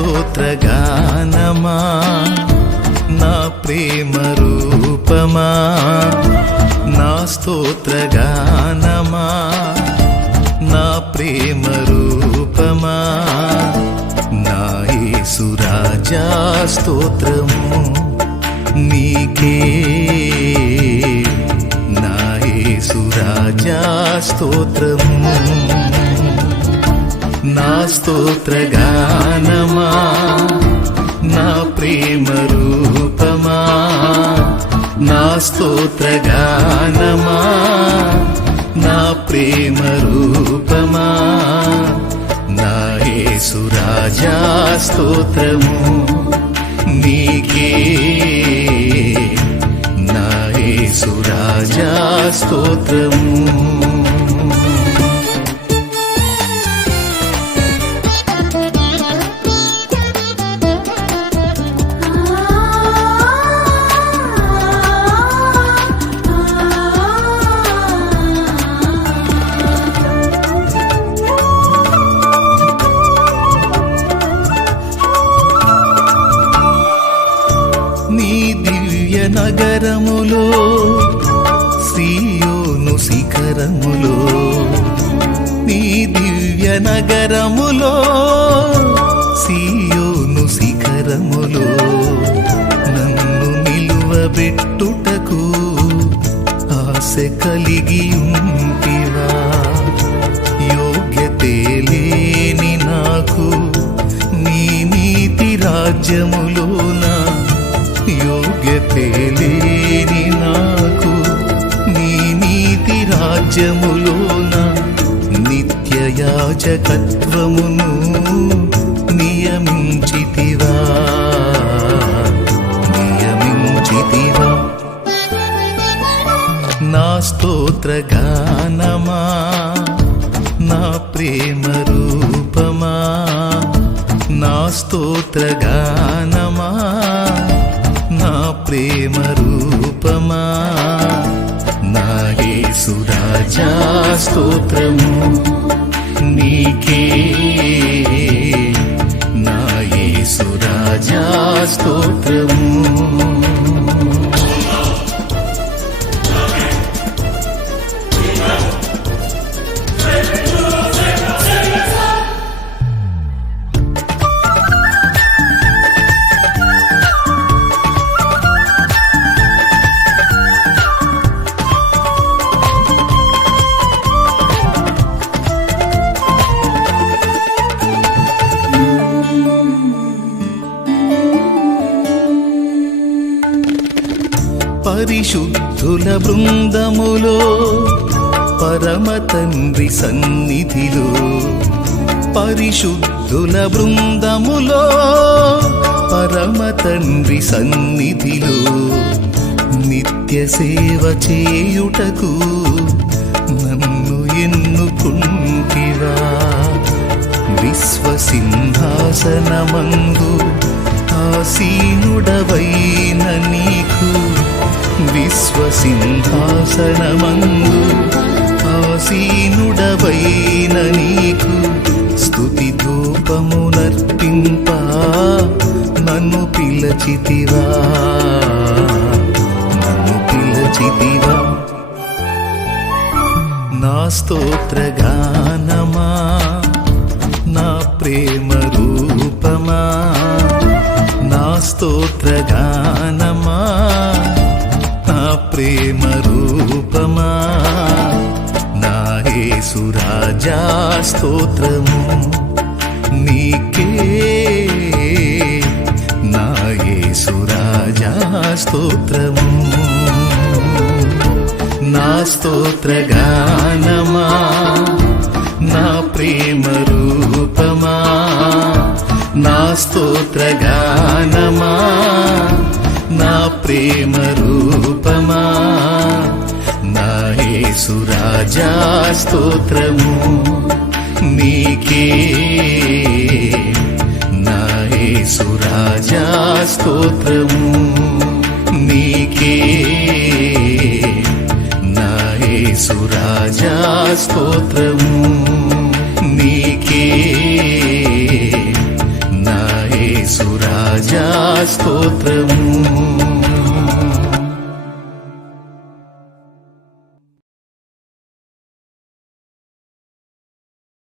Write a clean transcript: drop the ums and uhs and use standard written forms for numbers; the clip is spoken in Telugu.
స్తోత్రగానమా నా ప్రేమ రూపమా నా స్తోత్రగానమా నా ప్రేమ రూపమా నా యేసు రాజా స్తోత్రము నీకే నా యేసు రాజా స్తోత్రము నా స్తోత్రగానమా నా ప్రేమ రూపమా నా స్తోత్రగానమా నా ప్రేమ రూపమా నా యేసు రాజా స్తోత్రము నీకే నా యేసు రాజా స్తోత్రము నగరములో సీయోను శిఖరములో నీ దివ్య నగరములో సీయోను శిఖరములో నన్ను నిలువబెట్టుటకు ఆశ కలిగి ఉంటివా యోగ్యతే లేని నాకు నీ నీతి రాజ్యములోన యోగ్యతే లేని నాకు నీ నీతి రాజ్యములోన నిత్య యాజకత్వమును నియమించితివా నా స్తోత్రగానమా నా ప్రేమ రూపమా నా స్తోత్రగానమా నా ప్రేమ రూపమా నా యేసు రాజా స్తోత్రము నీకే నా యేసు రాజా స్తోత్రము పరిశుద్ధుల బృందములో పరమ తండ్రి సన్నిధిలో పరిశుద్ధుల బృందములో పరమ తండ్రి సన్నిధిలో నిత్య సేవ చేయుటకు నన్ను ఎన్నుకుంటివా విశ్వసింహాసనమందు ఆసీనుడవైన నీకు విశ్వసింహాసనమందు ఆసీనుడవైన నీకు స్తుతి ధూపమునర్పింప నన్ను పిలచితివా నా స్తోత్రగానమా నా ప్రేమ రూపమా నా స్తోత్రగానమా నా ప్రేమ రూపమా నా యేసు రాజా స్తోత్రము నీకే నా యేసు రాజా స్తోత్రము నా స్తోత్రగానమా నా ప్రేమ రూపమా నా స్తోత్రగానమా నా ప్రేమ రూపమా నా యేసు రాజా స్తోత్రము నీకే నా యేసు రాజా స్తోత్రము నీకే నా యేసు రాజా స్తోత్రము నీకే నా స్తోత్రము